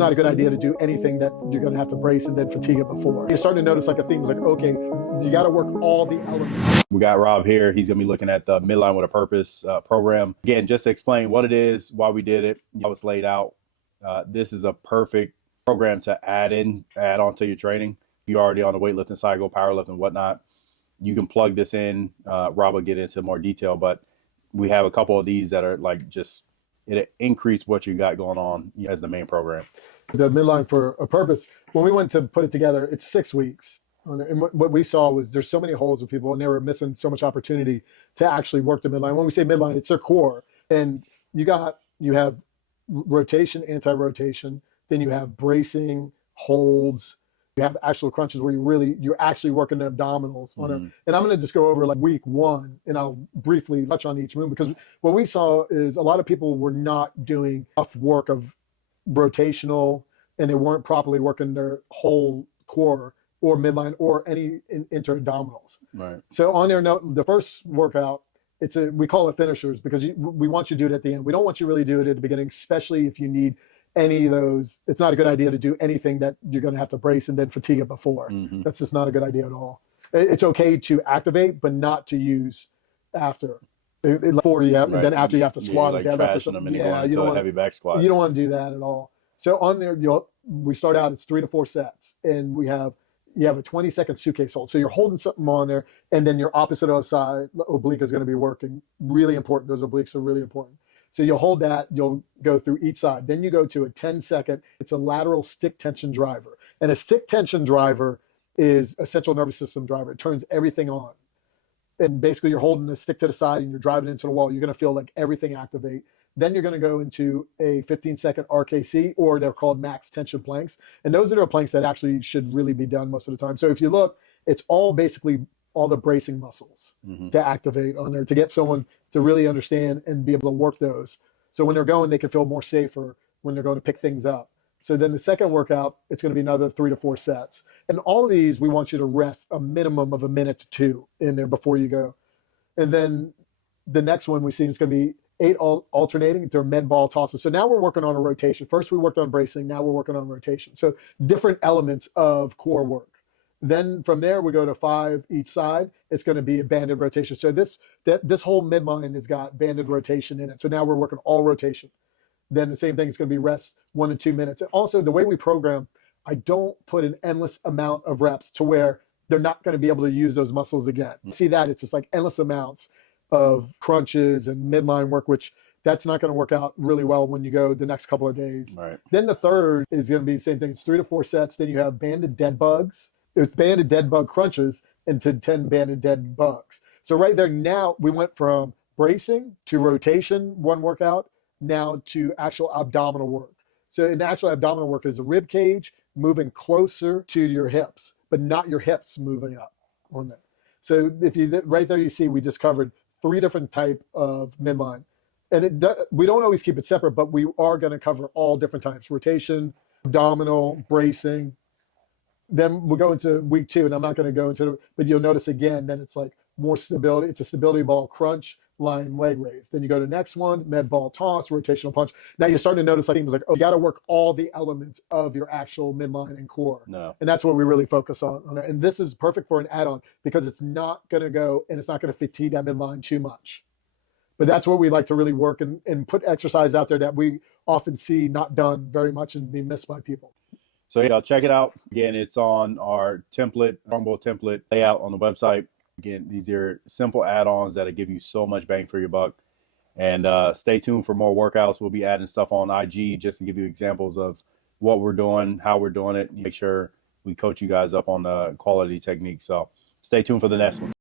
not a good idea to do anything that you're going to have to brace and then fatigue it before. You're starting to notice like a theme is like, okay, you got to work all the elements. We got Rob here. He's going to be looking at the Midline with a Purpose program. Again, just to explain what it is, why we did it, how it's laid out. This is a perfect program to add on to your training. If you're already on the weightlifting side, go powerlifting and whatnot, you can plug this in. Rob will get into more detail, but we have a couple of these that are like just, it increase what you got going on as the main program. The Midline for a Purpose, when we went to put it together, it's 6 weeks. And what we saw was there's so many holes with people and they were missing so much opportunity to actually work the midline. When we say midline, it's their core. And you have rotation, anti-rotation, then you have bracing, holds, you have actual crunches where you're actually working the abdominals on it. And I'm going to just go over like week 1 and I'll briefly touch on each move, because what we saw is a lot of people were not doing enough work of rotational and they weren't properly working their whole core or midline or any inter-abdominals. Right. So on there, the first workout, we call it finishers because we want you to do it at the end. We don't want you to really do it at the beginning, especially if you need any of those. It's not a good idea to do anything that you're going to have to brace and then fatigue it before. That's just not a good idea at all. It's okay to activate, but not to use after. Before you have, and then after you have to squat. Like trashing them and going into a heavy back squat. You don't want to do that at all. So on there, we start out, it's 3 to 4 sets, and you have a 20-second suitcase hold. So you're holding something on there, and then your opposite other side, oblique, is going to be working. Really important. Those obliques are really important. So you'll hold that, you'll go through each side. Then you go to a 10-second, it's a lateral stick tension driver. And a stick tension driver is a central nervous system driver. It turns everything on. And basically you're holding the stick to the side and you're driving into the wall. You're going to feel like everything activate. Then you're going to go into a 15-second RKC, or they're called max tension planks. And those are the planks that actually should really be done most of the time. So if you look, it's all basically all the bracing muscles to activate on there to get someone to really understand and be able to work those. So when they're going, they can feel more safer when they're going to pick things up. So then the second workout, it's going to be another 3 to 4 sets. And all of these, we want you to rest a minimum of 1 minute to 2 in there before you go. And then the next one we see is going to be 8 alternating to med ball tosses. So now we're working on a rotation. First we worked on bracing, now we're working on rotation. So different elements of core work. Then from there we go to 5 each side. It's going to be a banded rotation. So this whole midline has got banded rotation in it. So now we're working all rotation. Then the same thing is going to be rest 1 to 2 minutes. And also the way we program, I don't put an endless amount of reps to where they're not going to be able to use those muscles again. See that? It's just like endless amounts of crunches and midline work, which that's not going to work out really well when you go the next couple of days. Right. Then the third is going to be the same thing. It's 3 to 4 sets. Then you have banded dead bugs. It's banded dead bug crunches into 10 banded dead bugs. So right there now we went from bracing to rotation, one workout, now to actual abdominal work. So in actual abdominal work is the rib cage moving closer to your hips, but not your hips moving up on that. So if you right there, you see we just covered 3 different type of midline. And we don't always keep it separate, but we are going to cover all different types: rotation, abdominal, bracing. Then we'll go into week 2, and I'm not going to go into it, but you'll notice again, then it's like more stability. It's a stability ball crunch, lying leg raise. Then you go to the next one, med ball toss, rotational punch. Now you're starting to notice like things like, oh, you got to work all the elements of your actual midline and core. No. And that's what we really focus on it. And this is perfect for an add-on because it's not going to go and it's not going to fatigue that midline too much. But that's what we like to really work and put exercise out there that we often see not done very much and be missed by people. So yeah, check it out. Again, it's on our template, Rumble template layout on the website. Again, these are simple add-ons that'll give you so much bang for your buck. And stay tuned for more workouts. We'll be adding stuff on IG just to give you examples of what we're doing, how we're doing it. Make sure we coach you guys up on the quality technique. So stay tuned for the next one.